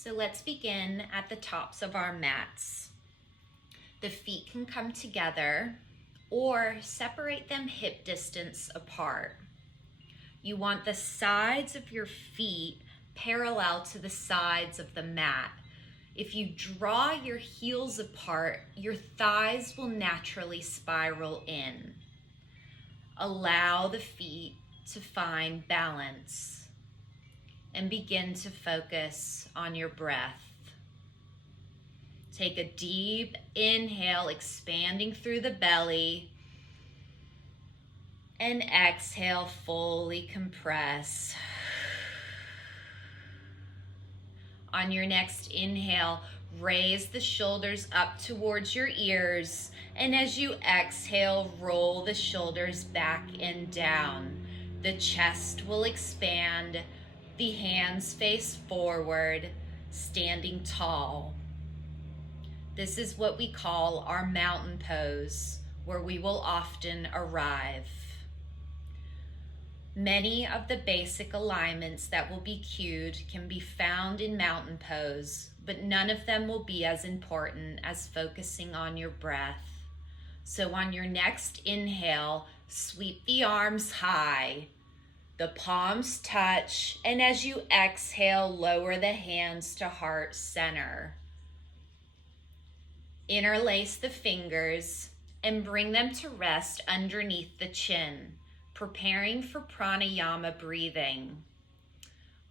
So let's begin at the tops of our mats. The feet can come together or separate them hip distance apart. You want the sides of your feet parallel to the sides of the mat. If you draw your heels apart, your thighs will naturally spiral in. Allow the feet to find balance and begin to focus on your breath. Take a deep inhale, expanding through the belly, and exhale, fully compress. On your next inhale, raise the shoulders up towards your ears, and as you exhale, roll the shoulders back and down. The chest will expand, the hands face forward, standing tall. This is what we call our mountain pose, where we will often arrive. Many of the basic alignments that will be cued can be found in mountain pose, but none of them will be as important as focusing on your breath. So on your next inhale, sweep the arms high, the palms touch, and as you exhale, lower the hands to heart center. Interlace the fingers and bring them to rest underneath the chin, preparing for pranayama breathing.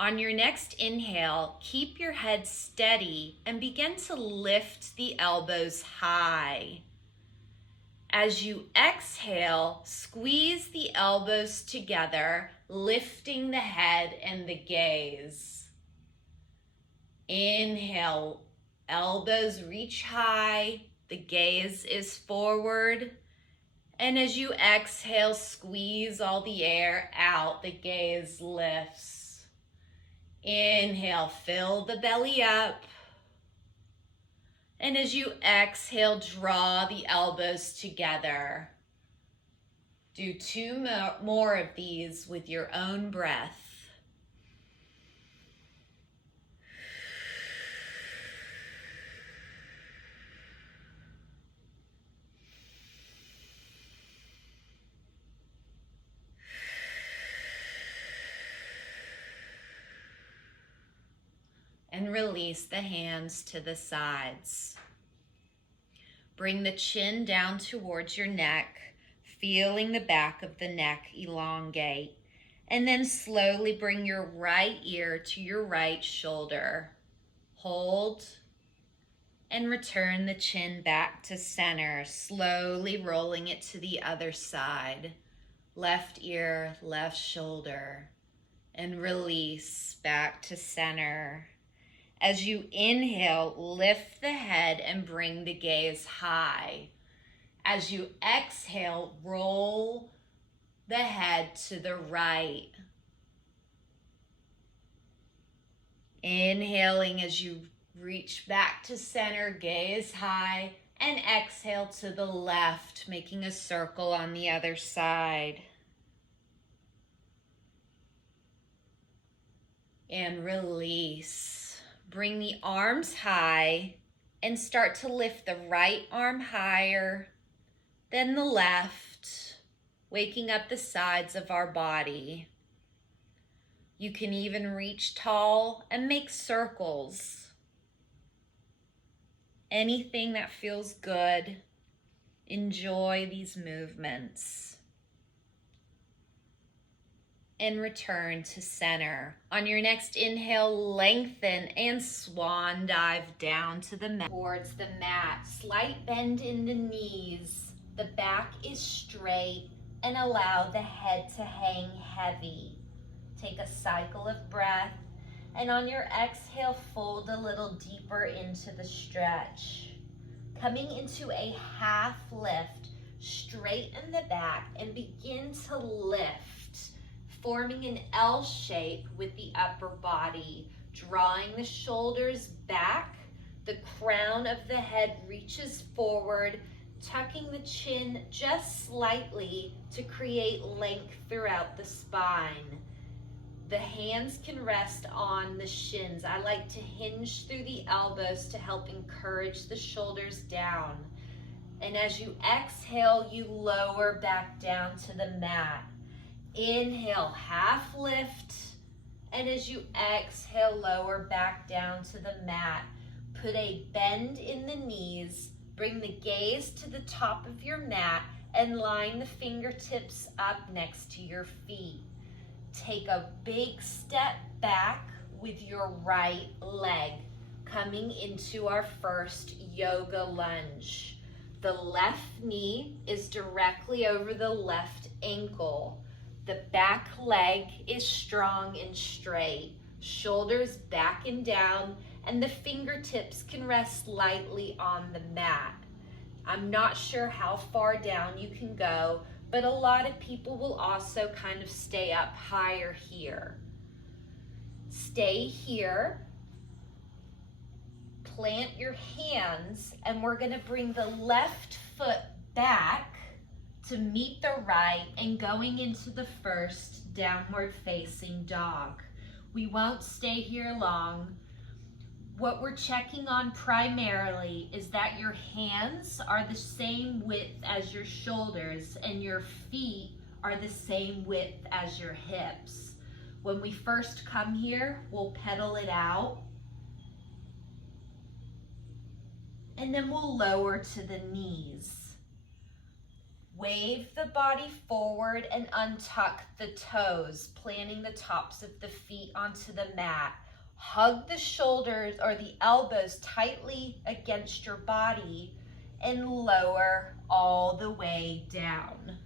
On your next inhale, keep your head steady and begin to lift the elbows high. As you exhale, squeeze the elbows together, lifting the head and the gaze. Inhale, elbows reach high, the gaze is forward. And as you exhale, squeeze all the air out, the gaze lifts. Inhale, fill the belly up. And as you exhale, draw the elbows together. Do two more of these with your own breath. And release the hands to the sides. Bring the chin down towards your neck, feeling the back of the neck elongate. And then slowly bring your right ear to your right shoulder. Hold and return the chin back to center, slowly rolling it to the other side. Left ear, left shoulder, and release back to center. As you inhale, lift the head and bring the gaze high. As you exhale, roll the head to the right. Inhaling as you reach back to center, gaze high, and exhale to the left, making a circle on the other side. And release. Bring the arms high and start to lift the right arm higher, then the left, waking up the sides of our body. You can even reach tall and make circles. Anything that feels good, enjoy these movements. And return to center. On your next inhale, lengthen and swan dive down to the mat. Towards the mat, slight bend in the knees. The back is straight and allow the head to hang heavy. Take a cycle of breath, and on your exhale, fold a little deeper into the stretch. Coming into a half lift, straighten the back and begin to lift, forming an L shape with the upper body, drawing the shoulders back, the crown of the head reaches forward, tucking the chin just slightly to create length throughout the spine. The hands can rest on the shins. I like to hinge through the elbows to help encourage the shoulders down. And as you exhale, you lower back down to the mat. Inhale, half lift. And as you exhale, lower back down to the mat. Put a bend in the knees. Bring the gaze to the top of your mat and line the fingertips up next to your feet. Take a big step back with your right leg, coming into our first yoga lunge. The left knee is directly over the left ankle. The back leg is strong and straight. Shoulders back and down, and the fingertips can rest lightly on the mat. I'm not sure how far down you can go, but a lot of people will also kind of stay up higher here. Stay here. Plant your hands, and we're going to bring the left foot back to meet the right and going into the first downward facing dog. We won't stay here long. What we're checking on primarily is that your hands are the same width as your shoulders and your feet are the same width as your hips. When we first come here, we'll pedal it out. And then we'll lower to the knees. Wave the body forward and untuck the toes, planting the tops of the feet onto the mat. Hug the shoulders or the elbows tightly against your body and lower all the way down.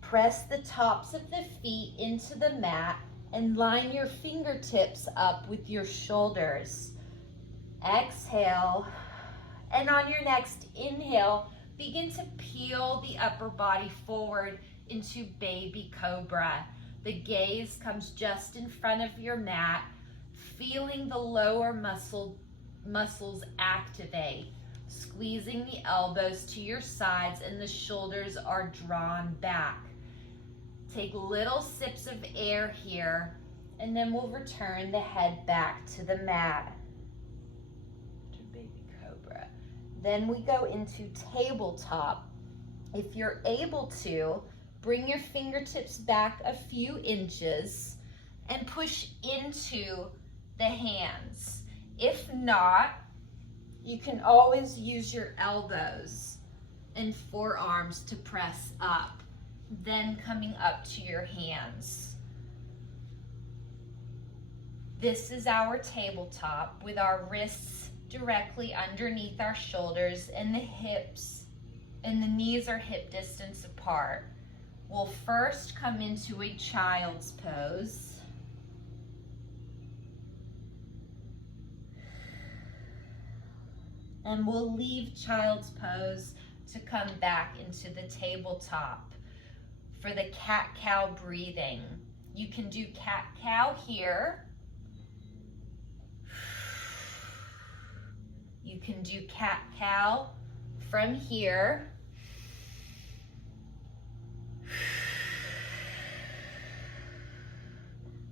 Press the tops of the feet into the mat and line your fingertips up with your shoulders. Exhale, and on your next inhale, begin to peel the upper body forward into baby cobra. The gaze comes just in front of your mat, feeling the lower muscles activate, squeezing the elbows to your sides and the shoulders are drawn back. Take little sips of air here, and then we'll return the head back to the mat. Then we go into tabletop. If you're able to, bring your fingertips back a few inches and push into the hands. If not, you can always use your elbows and forearms to press up, then coming up to your hands. This is our tabletop with our wrists directly underneath our shoulders and the hips and the knees are hip distance apart. We'll first come into a child's pose. And we'll leave child's pose to come back into the tabletop for the cat-cow breathing. You can do cat-cow here. You can do cat-cow from here.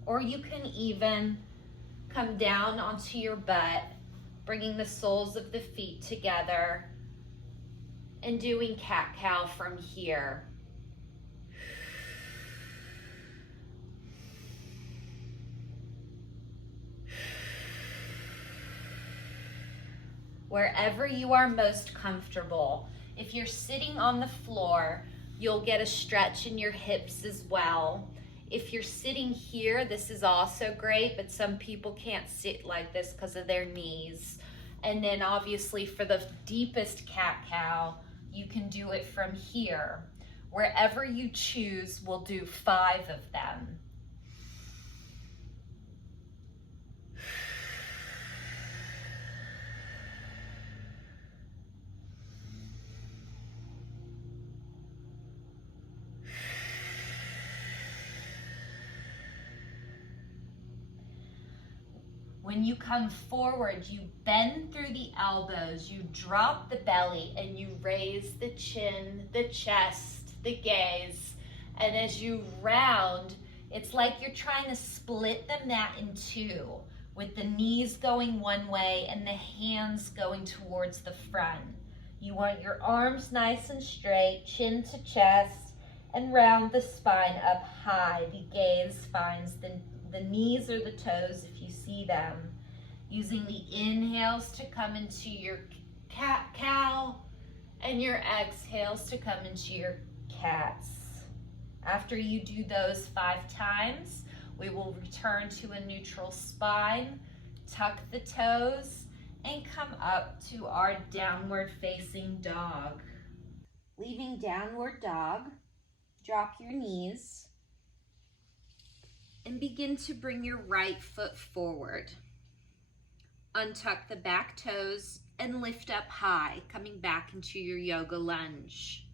Or you can even come down onto your butt, bringing the soles of the feet together and doing cat-cow from here. Wherever you are most comfortable. If you're sitting on the floor, you'll get a stretch in your hips as well. If you're sitting here, this is also great, but some people can't sit like this because of their knees. And then obviously for the deepest cat-cow, you can do it from here. Wherever you choose, we'll do 5 of them. When you come forward, you bend through the elbows, you drop the belly, and you raise the chin, the chest, the gaze. And as you round, It's like you're trying to split the mat in two, with the knees going one way and the hands going towards the front. You want your arms nice and straight, chin to chest, and round the spine up high. The gaze finds the knees or the toes if you see them. Using the inhales to come into your cat-cow and your exhales to come into your cats. After you do those 5 times, we will return to a neutral spine, tuck the toes, and come up to our downward facing dog. Leaving downward dog, drop your knees and begin to bring your right foot forward. Untuck the back toes and lift up high, coming back into your yoga lunge.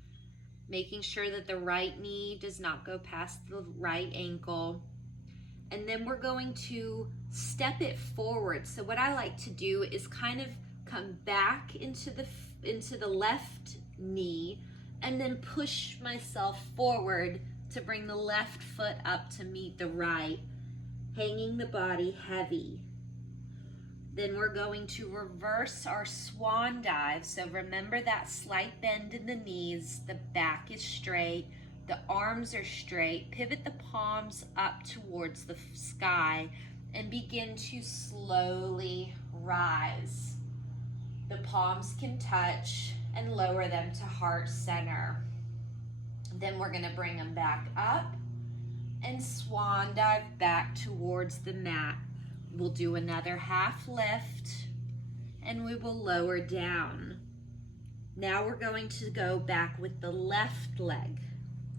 Making sure that the right knee does not go past the right ankle. And then we're going to step it forward. So what I like to do is kind of come back into the left knee and then push myself forward to bring the left foot up to meet the right, hanging the body heavy. Then we're going to reverse our swan dive. So remember that slight bend in the knees, the back is straight, the arms are straight. Pivot the palms up towards the sky and begin to slowly rise. The palms can touch and lower them to heart center. Then we're gonna bring them back up and swan dive back towards the mat. We'll do another half lift and we will lower down. Now we're going to go back with the left leg,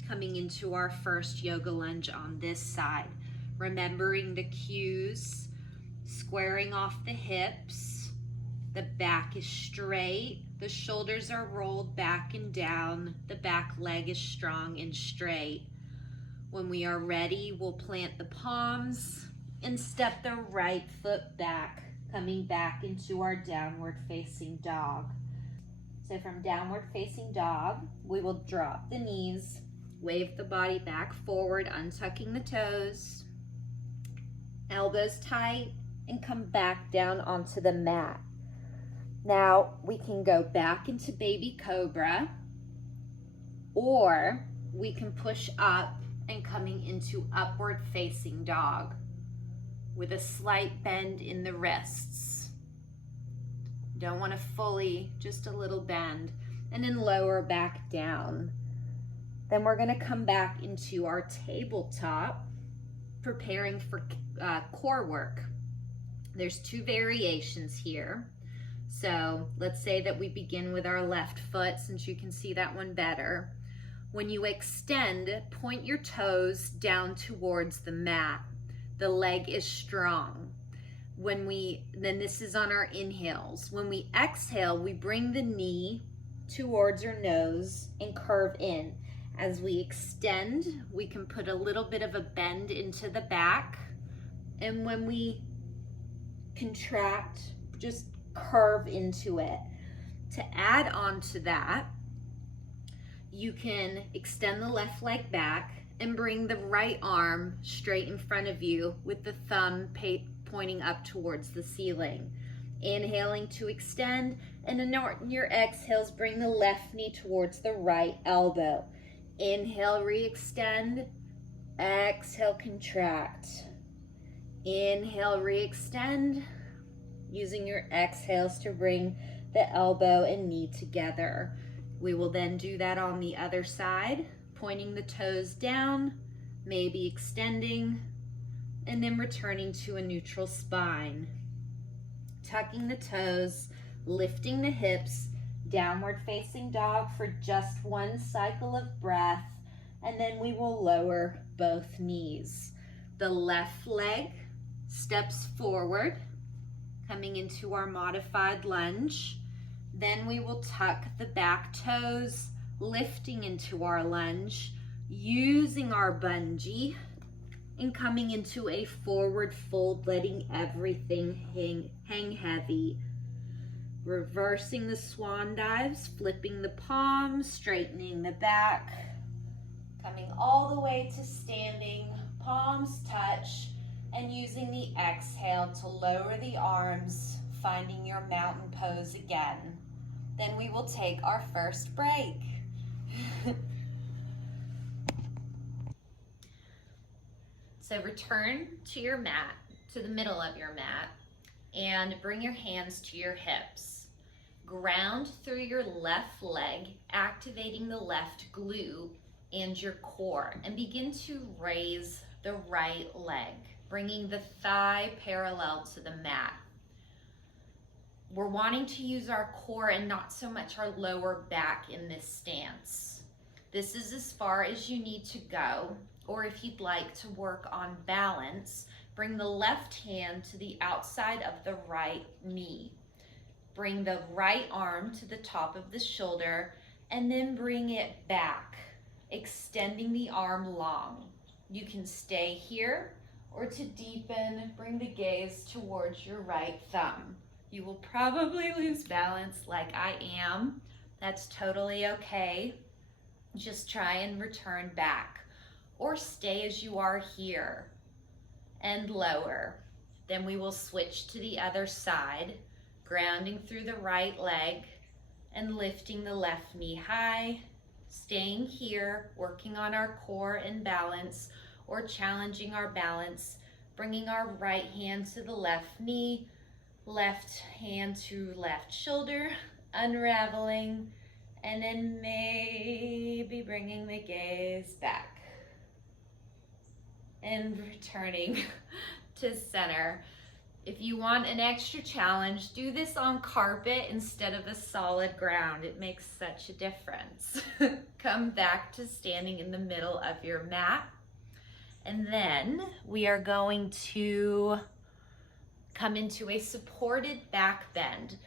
coming into our first yoga lunge on this side. Remembering the cues, squaring off the hips, the back is straight, the shoulders are rolled back and down, the back leg is strong and straight. When we are ready, we'll plant the palms and step the right foot back, coming back into our downward facing dog. So from downward facing dog, we will drop the knees, wave the body back forward, untucking the toes, elbows tight, and come back down onto the mat. Now we can go back into baby cobra, or we can push up and coming into upward facing dog, with a slight bend in the wrists. Don't want to fully, just a little bend, and then lower back down. Then we're going to come back into our tabletop, preparing for core work. There's 2 variations here. So let's say that we begin with our left foot, since you can see that one better. When you extend, point your toes down towards the mat. The leg is strong. Then this is on our inhales. When we exhale, we bring the knee towards our nose and curve in. As we extend, we can put a little bit of a bend into the back. And when we contract, just curve into it. To add on to that, you can extend the left leg back and bring the right arm straight in front of you with the thumb pointing up towards the ceiling. Inhaling to extend, and in your exhales, bring the left knee towards the right elbow. Inhale, re-extend. Exhale, contract. Inhale, re-extend. Using your exhales to bring the elbow and knee together. We will then do that on the other side, pointing the toes down, maybe extending, and then returning to a neutral spine. Tucking the toes, lifting the hips, downward facing dog for just 1 cycle of breath, and then we will lower both knees. The left leg steps forward, coming into our modified lunge. Then we will tuck the back toes, lifting into our lunge, using our bungee, and coming into a forward fold, letting everything hang heavy. Reversing the swan dives, flipping the palms, straightening the back, coming all the way to standing, palms touch, and using the exhale to lower the arms, finding your mountain pose again. Then we will take our first break. So return to your mat, to the middle of your mat, and bring your hands to your hips. Ground through your left leg, activating the left glute and your core, and begin to raise the right leg, bringing the thigh parallel to the mat. We're wanting to use our core and not so much our lower back in this stance. This is as far as you need to go, or if you'd like to work on balance, bring the left hand to the outside of the right knee. Bring the right arm to the top of the shoulder and then bring it back, extending the arm long. You can stay here, or to deepen, bring the gaze towards your right thumb. You will probably lose balance like I am. That's totally okay. Just try and return back, or stay as you are here and lower. Then we will switch to the other side, grounding through the right leg and lifting the left knee high, staying here, working on our core and balance, or challenging our balance, bringing our right hand to the left knee, left hand to left shoulder, unraveling, and then maybe bringing the gaze back and returning to center. If you want an extra challenge, do this on carpet instead of a solid ground. It makes such a difference. Come back to standing in the middle of your mat. And then we are going to come into a supported back bend.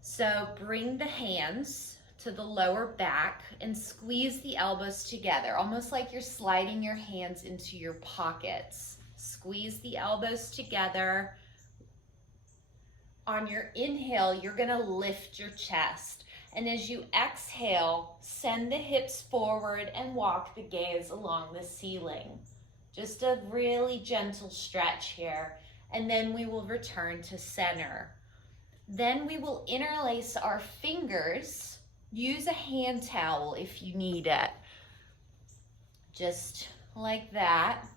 So bring the hands to the lower back and squeeze the elbows together, almost like you're sliding your hands into your pockets. Squeeze the elbows together. On your inhale, you're gonna lift your chest. And as you exhale, send the hips forward and walk the gaze along the ceiling. Just a really gentle stretch here. And then we will return to center. Then we will interlace our fingers. Use a hand towel if you need it. Just like that.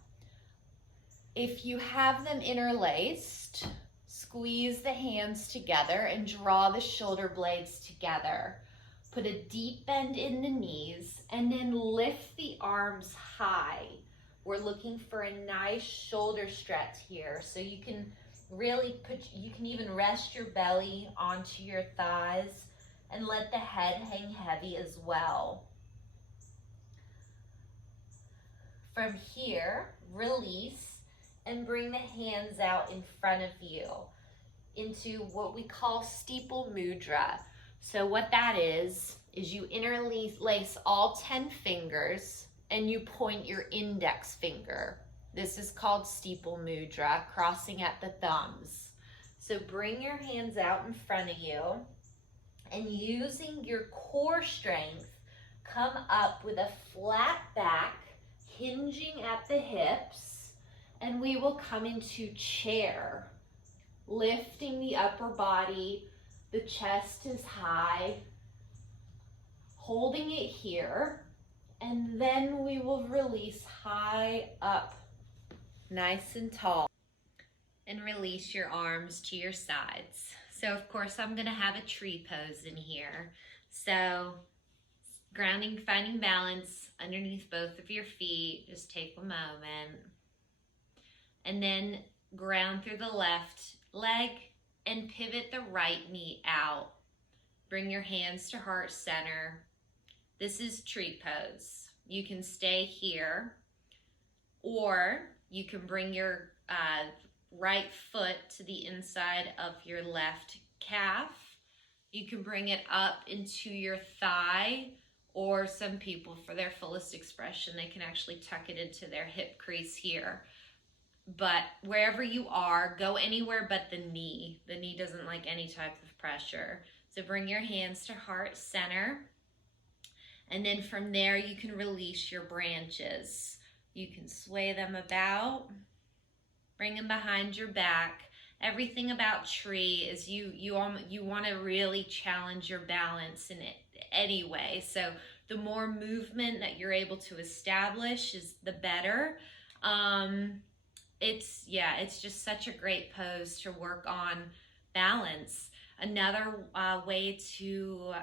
If you have them interlaced, squeeze the hands together and draw the shoulder blades together. Put a deep bend in the knees and then lift the arms high. We're looking for a nice shoulder stretch here. So you can really you can even rest your belly onto your thighs and let the head hang heavy as well. From here, release and bring the hands out in front of you into what we call steeple mudra. So what that is you interlace all 10 fingers and you point your index finger. This is called steeple mudra, crossing at the thumbs. So bring your hands out in front of you and using your core strength, come up with a flat back, hinging at the hips, and we will come into chair, lifting the upper body, the chest is high, holding it here, and then we will release high up, nice and tall, and release your arms to your sides. So of course I'm gonna have a tree pose in here. So grounding, finding balance underneath both of your feet. Just take a moment. And then ground through the left leg and pivot the right knee out. Bring your hands to heart center. This is tree pose. You can stay here, or you can bring your right foot to the inside of your left calf. You can bring it up into your thigh, or some people, for their fullest expression, they can actually tuck it into their hip crease here. But wherever you are, go anywhere but the knee. The knee doesn't like any type of pressure. So bring your hands to heart center. And then from there, you can release your branches. You can sway them about, bring them behind your back. Everything about tree is you want to really challenge your balance in it anyway. So the more movement that you're able to establish is the better. It's just such a great pose to work on balance. Another way to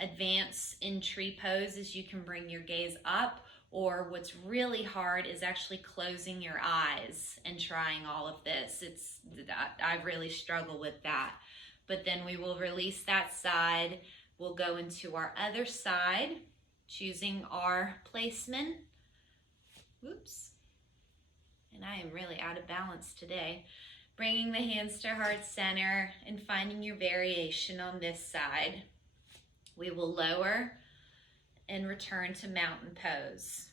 advance in tree pose is you can bring your gaze up, or what's really hard is actually closing your eyes and trying all of this. I really struggle with that. But then we will release that side. We'll go into our other side, choosing our placement. Oops. And I am really out of balance today. Bringing the hands to heart center and finding your variation on this side. We will lower and return to mountain pose.